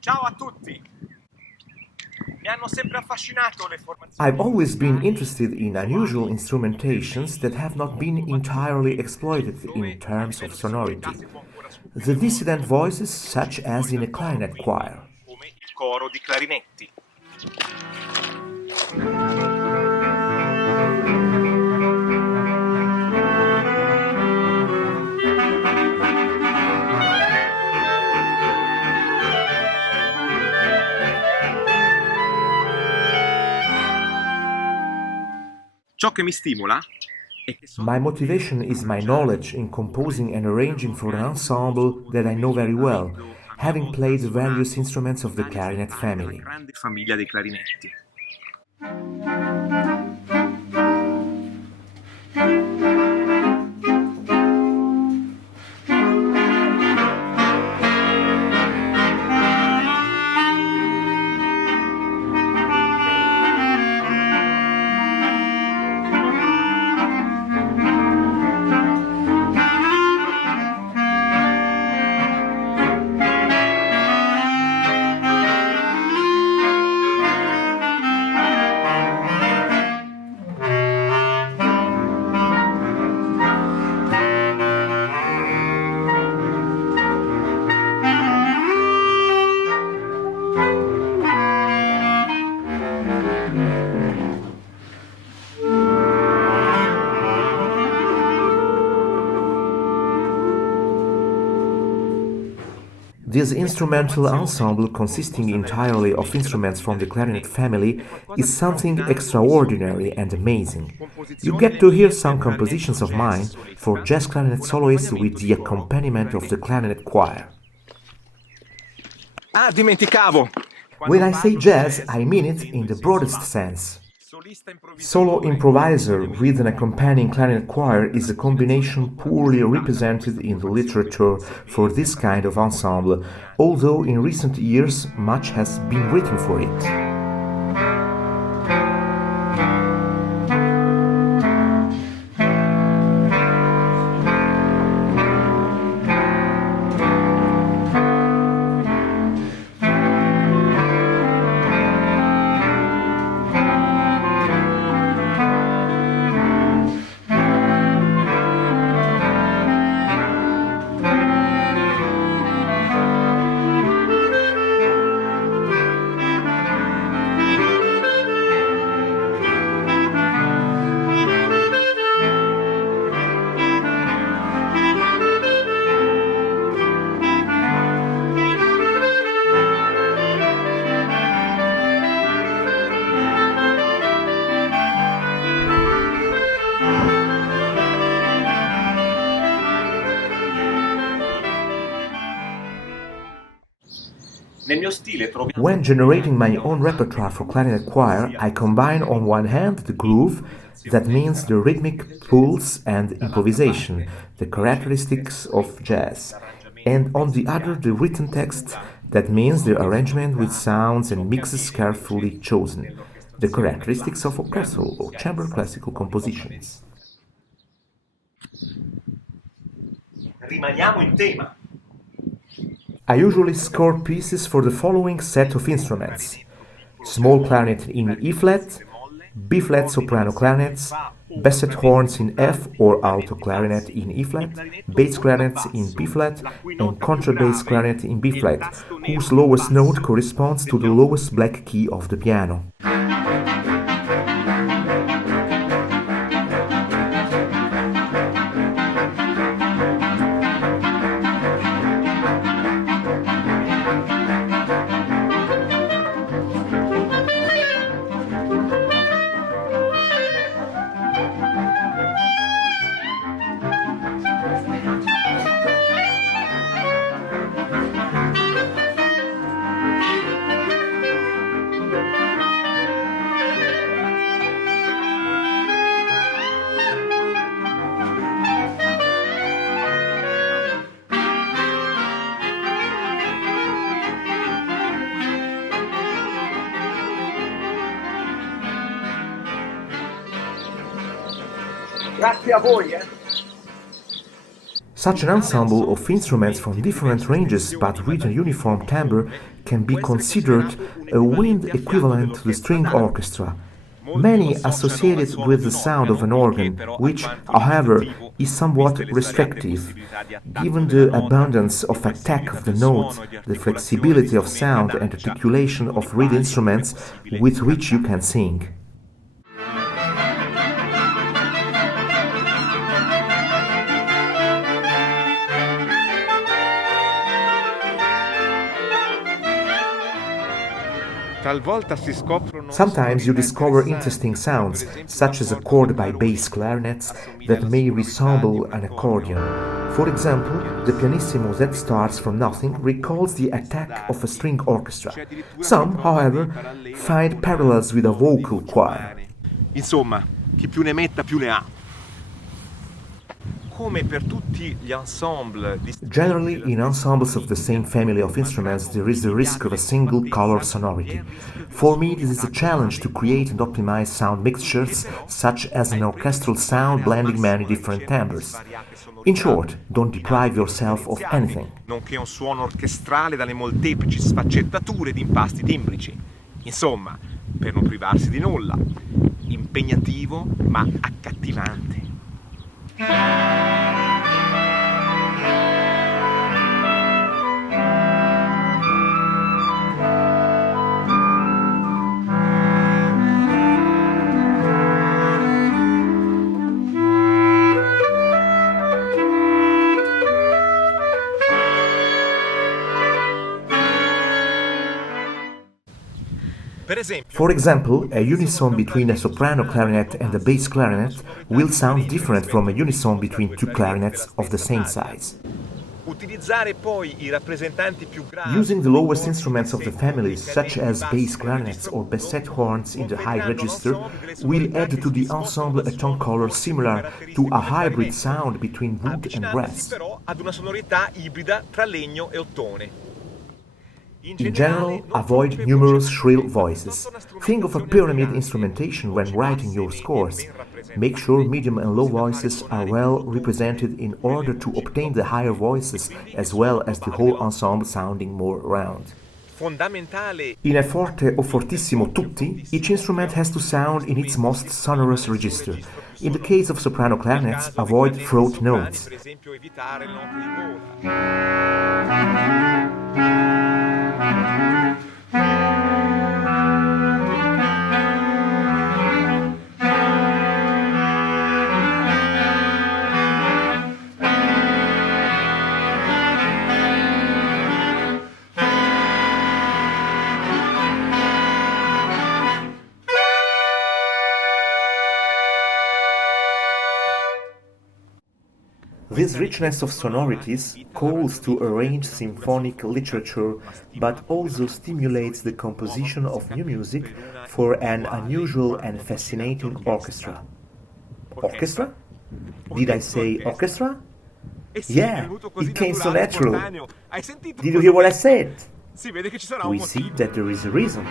Ciao a tutti! Mi hanno sempre affascinato le formazioni. I've always been interested in unusual instrumentations that have not been entirely exploited in terms of sonority. The dissident voices, such as in a clarinet choir. Come il coro di clarinetti. Ciò che mi stimola è che My motivation is my knowledge in composing and arranging for an ensemble that I know very well, having played the various instruments of the clarinet family. grande famiglia dei clarinetti. This instrumental ensemble, consisting entirely of instruments from the clarinet family, is something extraordinary and amazing. You get to hear some compositions of mine for jazz clarinet soloists with the accompaniment of the clarinet choir. Ah, dimenticavo! When I say jazz, I mean it in the broadest sense. Solo improviser with an accompanying clarinet choir is a combination poorly represented in the literature for this kind of ensemble, although in recent years much has been written for it. When generating my own repertoire for clarinet choir, I combine on one hand the groove, that means the rhythmic pulse and improvisation, the characteristics of jazz, and on the other the written text, that means the arrangement with sounds and mixes carefully chosen, the characteristics of orchestral or chamber classical compositions. Rimaniamo in tema. I usually score pieces for the following set of instruments: small clarinet in E-flat, B-flat soprano clarinets, basset horns in F or alto clarinet in E-flat, bass clarinets in B-flat, and contrabass clarinet in B-flat, whose lowest note corresponds to the lowest black key of the piano. Grazie a voi, Such an ensemble of instruments from different ranges but with a uniform timbre can be considered a wind equivalent to the string orchestra. Many associate it with the sound of an organ, which, however, is somewhat restrictive. Given the abundance of attack of the note, the flexibility of sound and articulation of reed instruments with which you can sing. Sometimes you discover interesting sounds, such as a chord by bass clarinets, that may resemble an accordion. For example, the pianissimo that starts from nothing recalls the attack of a string orchestra. Some, however, find parallels with a vocal choir. Insomma, chi più ne metta più ne ha. Generally, in ensembles of the same family of instruments, there is the risk of a single color sonority. For me, this is a challenge to create and optimize sound mixtures, such as an orchestral sound blending many different timbres. In short, don't deprive yourself of anything. Nonché un suono orchestrale dalle molteplici sfaccettature di impasti timbrici. Insomma, per non privarsi di nulla, impegnativo ma accattivante. For example, a unison between a soprano clarinet and a bass clarinet will sound different from a unison between two clarinets of the same size. Using the lowest instruments of the family, such as bass clarinets or bassette horns in the high register, will add to the ensemble a tone color similar to a hybrid sound between wood and brass. In general, avoid numerous shrill voices. Think of a pyramid instrumentation when writing your scores. Make sure medium and low voices are well represented in order to obtain the higher voices as well as the whole ensemble sounding more round. In a forte o fortissimo tutti, each instrument has to sound in its most sonorous register. In the case of soprano clarinets, avoid throat notes. This richness of sonorities calls to arrange symphonic literature, but also stimulates the composition of new music for an unusual and fascinating orchestra. Orchestra? Did I say orchestra? Yeah, it came so natural. Did you hear what I said? We see that there is a reason.